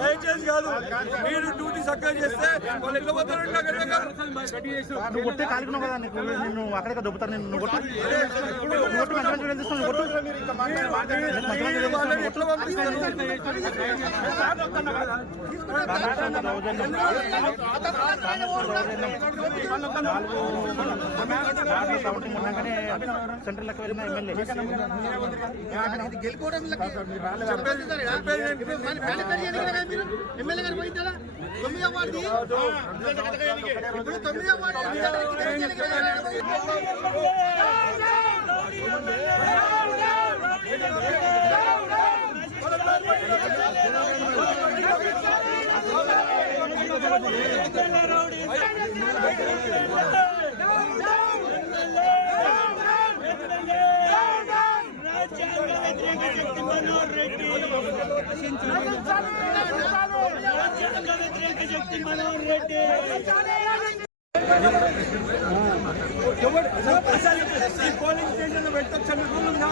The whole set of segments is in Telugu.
దయచేసి కాదు, మీరు డ్యూటీ చక్కగా చేస్తే వాళ్ళు ఎట్లా పోతారంటే నువ్వు కొట్టే కాలుకున్నావు కదా, నిన్ను అక్కడికి దొబ్బుతారు. నిన్ను కొట్టు ఎట్లా పంపిస్తారు? సెంట్రల్కి వెళ్ళిన ఎమ్మెల్యే ఎమ్మెల్యే గారు పోయిందా 9వ వార్డు 9వ వార్డు పోలింగ్ స్టేషన్ లో పెట్టచ్చు ఉందా?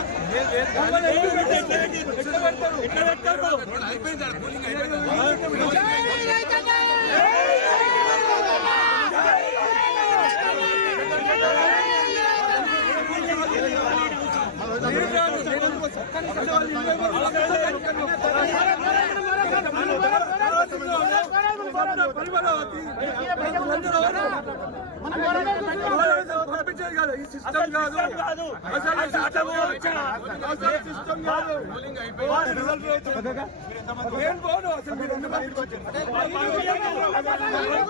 పంపించేది కాదు, ఈ సిస్టమ్ కాదు, అసలు సిస్టమ్ కాదు. నేను పోను అసలు. మీరు కౌంటింగ్ స్టేషన్ లో పద్ధతి కాదు.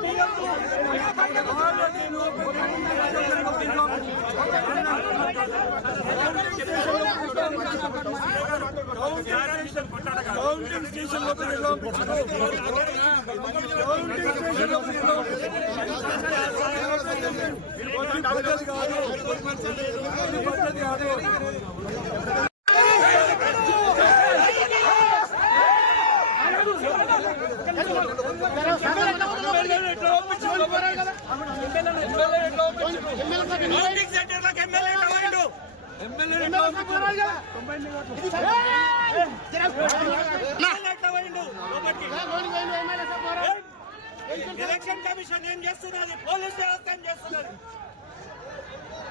ఎలక్షన్ కమిషన్ ఏం చేస్తున్నది? పోలీస్ వ్యవస్థ ఏం చేస్తున్నది?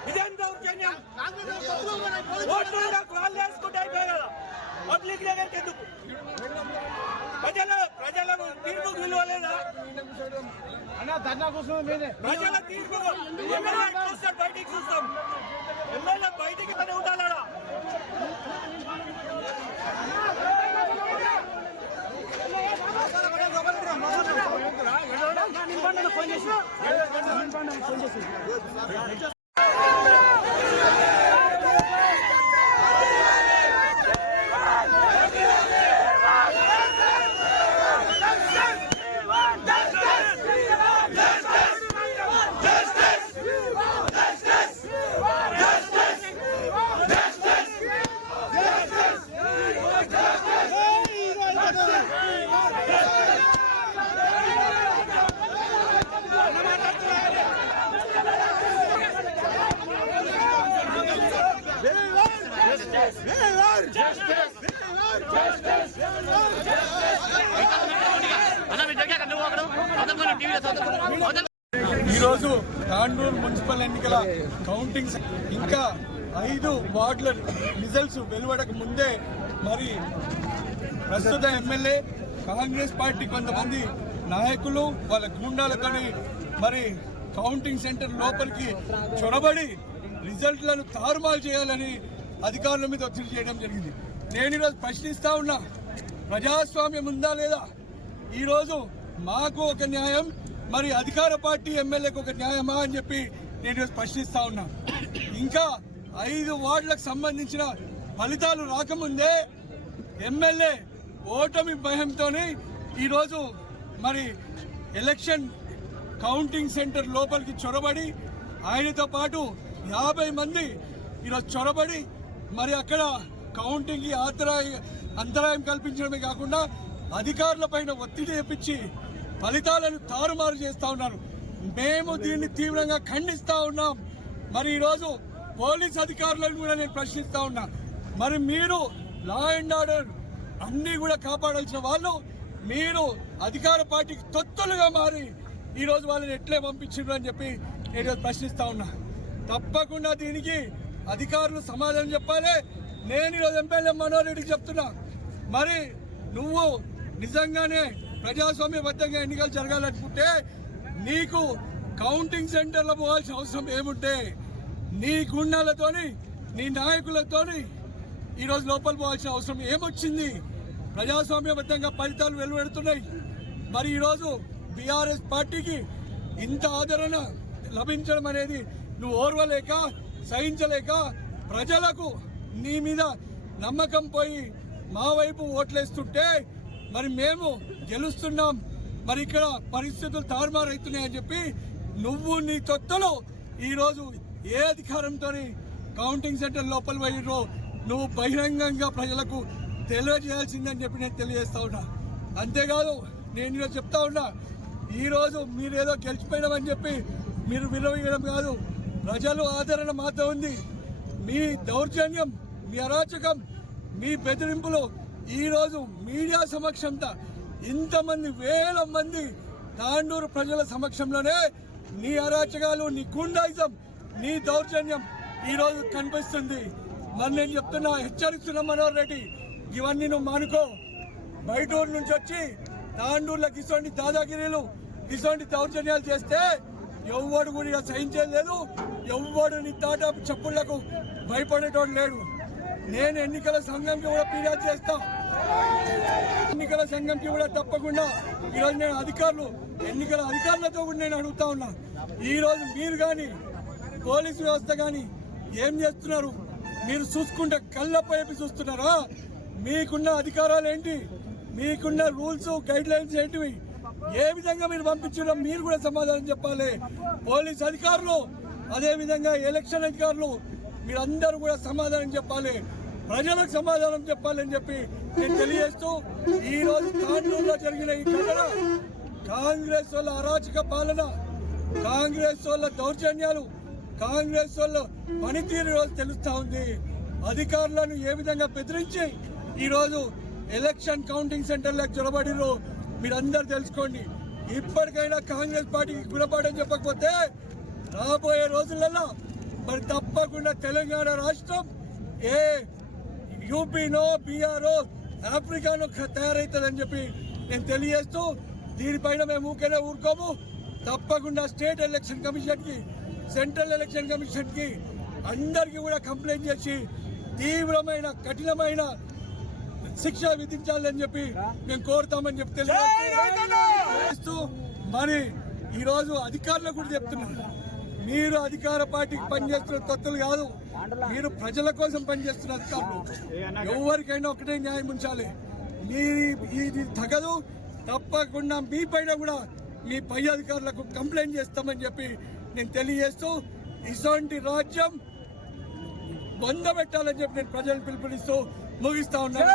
ఇదేం దౌర్జన్యం? ఓట్లు వాళ్ళు వేసుకుంటే అయిపోయి కదా, పబ్లిక్ దగ్గరికి ఎందుకు? ప్రజలకు తీర్పు విలువ లేదా? ప్రజల తీర్పు చూస్తాం, బయటికి చూస్తాం. ఎమ్మెల్యే బయటికి పని ఉండాలా? ఫోన్ చేసి ఈరోజు తాండూరు మున్సిపల్ ఎన్నికల కౌంటింగ్ ఇంకా 5 వార్డుల రిజల్ట్స్ వెలువడక ముందే మరి ప్రస్తుత ఎమ్మెల్యే కాంగ్రెస్ పార్టీ కొంతమంది నాయకులు వాళ్ళ గూండాలతోని మరి కౌంటింగ్ సెంటర్ లోపలికి చొరబడి రిజల్ట్లను తారుమారు చేయాలని అధికారుల మీద ఒత్తిడి చేయడం జరిగింది. నేను ఈరోజు ప్రశ్నిస్తా ఉన్నా, ప్రజాస్వామ్యం ఉందా లేదా? ఈరోజు మాకు ఒక న్యాయం, మరి అధికార పార్టీ ఎమ్మెల్యేకి ఒక న్యాయమా అని చెప్పి నేను ప్రశ్నిస్తా ఉన్నా. ఇంకా 5 వార్డులకు సంబంధించిన ఫలితాలు రాకముందే ఎమ్మెల్యే ఓటమి భయంతో ఈరోజు మరి ఎలక్షన్ కౌంటింగ్ సెంటర్ లోపలికి చొరబడి ఆయనతో పాటు 50 మంది ఈరోజు చొరబడి మరి అక్కడ కౌంటింగ్కి అంతరాయం కల్పించడమే కాకుండా అధికారుల పైన ఒత్తిడి తెప్పించి ఫలితాలను తారుమారు చేస్తూ ఉన్నారు. మేము దీన్ని తీవ్రంగా ఖండిస్తూ ఉన్నాం. మరి ఈరోజు పోలీస్ అధికారులను కూడా నేను ప్రశ్నిస్తూ ఉన్నా, మరి మీరు లా అండ్ ఆర్డర్ అన్నీ కూడా కాపాడాల్సిన వాళ్ళు మీరు అధికార పార్టీకి తొత్తులుగా మారి ఈరోజు వాళ్ళని ఎట్లే పంపించారు అని చెప్పి నేను ప్రశ్నిస్తూ ఉన్నా. తప్పకుండా దీనికి అధికారులు సమాధానం చెప్పాలి. నేను ఈరోజు ఎమ్మెల్యే మనోహర్ రెడ్డికి చెప్తున్నా, మరి నువ్వు నిజంగానే ప్రజాస్వామ్యబద్ధంగా ఎన్నికలు జరగాలనుకుంటే నీకు కౌంటింగ్ సెంటర్లో పోవాల్సిన అవసరం ఏముంటే నీ గుండాలతోని నీ నాయకులతోని ఈరోజు లోపల పోవాల్సిన అవసరం ఏమొచ్చింది? ప్రజాస్వామ్యబద్ధంగా ఫలితాలు వెలువడుతున్నాయి. మరి ఈరోజు బీఆర్ఎస్ పార్టీకి ఇంత ఆదరణ లభించడం అనేది నువ్వు ఓర్వలేక సహించలేక ప్రజలకు నీ మీద నమ్మకం పోయి మా వైపు ఓట్లేస్తుంటే మరి మేము గెలుస్తున్నాం, మరి ఇక్కడ పరిస్థితులు తారుమారు అవుతున్నాయని చెప్పి నువ్వు నీ తొత్తులు ఈరోజు ఏ అధికారంతో కౌంటింగ్ సెంటర్ లోపల పోయిర్రో నువ్వు బహిరంగంగా ప్రజలకు తెలియజేయాల్సిందని చెప్పి నేను తెలియజేస్తా ఉన్నా. అంతేకాదు నేను ఈరోజు చెప్తా ఉన్నా, ఈరోజు మీరేదో గెలిచిపోయినామని చెప్పి మీరు విలువడం కాదు, ప్రజలు ఆదరణ మాతో ఉంది. మీ దౌర్జన్యం, మీ అరాచకం, మీ బెదిరింపులు ఈరోజు మీడియా సమక్షంతో ఇంతమంది వేల మంది తాండూరు ప్రజల సమక్షంలోనే నీ అరాచకాలు, నీ గుండాయిజం, నీ దౌర్జన్యం ఈరోజు కనిపిస్తుంది. మరి నేను చెప్తున్నా, హెచ్చరిస్తున్నా మనోహర్ రెడ్డి, ఇవన్నీ నువ్వు మానుకో. బయట ఊరు నుంచి వచ్చి తాండూరులకు ఇటువంటి దాదాగిరీలు, ఇటువంటి దౌర్జన్యాలు చేస్తే ఎవ్వడు కూడా సహించేది లేదు, ఎవ్వడు నీ తాటా చెప్పుళ్లకు భయపడేటోడు లేడు. నేను ఎన్నికల సంఘంకి కూడా ఫిర్యాదు చేస్తా, ఎన్నికల సంఘంకి కూడా తప్పకుండా ఈరోజు నేను ఎన్నికల అధికారులతో కూడా నేను అడుగుతా ఉన్నా, ఈరోజు మీరు కానీ పోలీసు వ్యవస్థ కానీ ఏం చేస్తున్నారు? మీరు చూసుకుంటే కళ్ళపై చూస్తున్నారా? మీకున్న అధికారాలు ఏంటి? మీకున్న రూల్స్ గైడ్ లైన్స్ ఏంటివి? ఏ విధంగా మీరు పంపించారో మీరు కూడా సమాధానం చెప్పాలి. పోలీస్ అధికారులు, అదేవిధంగా ఎలక్షన్ అధికారులు, మీరందరూ కూడా సమాధానం చెప్పాలి, ప్రజలకు సమాధానం చెప్పాలని చెప్పి నేను తెలియజేస్తూ, ఈ రోజు తాండూరులో జరిగిన ఈ ఘటన కాంగ్రెస్ వాళ్ళ అరాచక పాలన, కాంగ్రెస్ వాళ్ళ దౌర్జన్యాలు, కాంగ్రెస్ వాళ్ళ పనితీరు రోజు తెలుస్తా ఉంది. అధికారులను ఏ విధంగా బెదిరించి ఈరోజు ఎలక్షన్ కౌంటింగ్ సెంటర్లకు చొరబడిరో మీరందరూ తెలుసుకోండి. ఇప్పటికైనా కాంగ్రెస్ పార్టీకి గుణపాఠం చెప్పకపోతే రాబోయే రోజులలో మరి తప్పకుండా తెలంగాణ రాష్ట్రం ఏ యూపీనో బీఆర్ఓ ఆఫ్రికానో తయారవుతుందని చెప్పి నేను తెలియజేస్తూ, దీనిపైన మేము ఊరికనే ఊరుకోము. తప్పకుండా స్టేట్ ఎలక్షన్ కమిషన్కి, సెంట్రల్ ఎలక్షన్ కమిషన్కి అందరికీ కూడా కంప్లైంట్ చేసి తీవ్రమైన కఠినమైన శిక్ష విధించాలని చెప్పి మేము కోరుతామని చెప్పి తెలియజేస్తూ, మరి ఈరోజు అధికారులకు కూడా చెప్తున్నాను, మీరు అధికార పార్టీకి పనిచేస్తున్న తత్తులు కాదు, మీరు ప్రజల కోసం పనిచేస్తున్న అధికారులు. ఎవరికైనా ఒకటే న్యాయం ఉంచాలి. ఇది తగదు, తప్పకుండా మీ పైన కూడా మీ పై అధికారులకు కంప్లైంట్ చేస్తామని చెప్పి నేను తెలియజేస్తూ ఇటువంటి రాజ్యం బంద పెట్టాలని చెప్పి నేను ప్రజలను పిలుపునిస్తూ ముగిస్తా ఉన్నాను.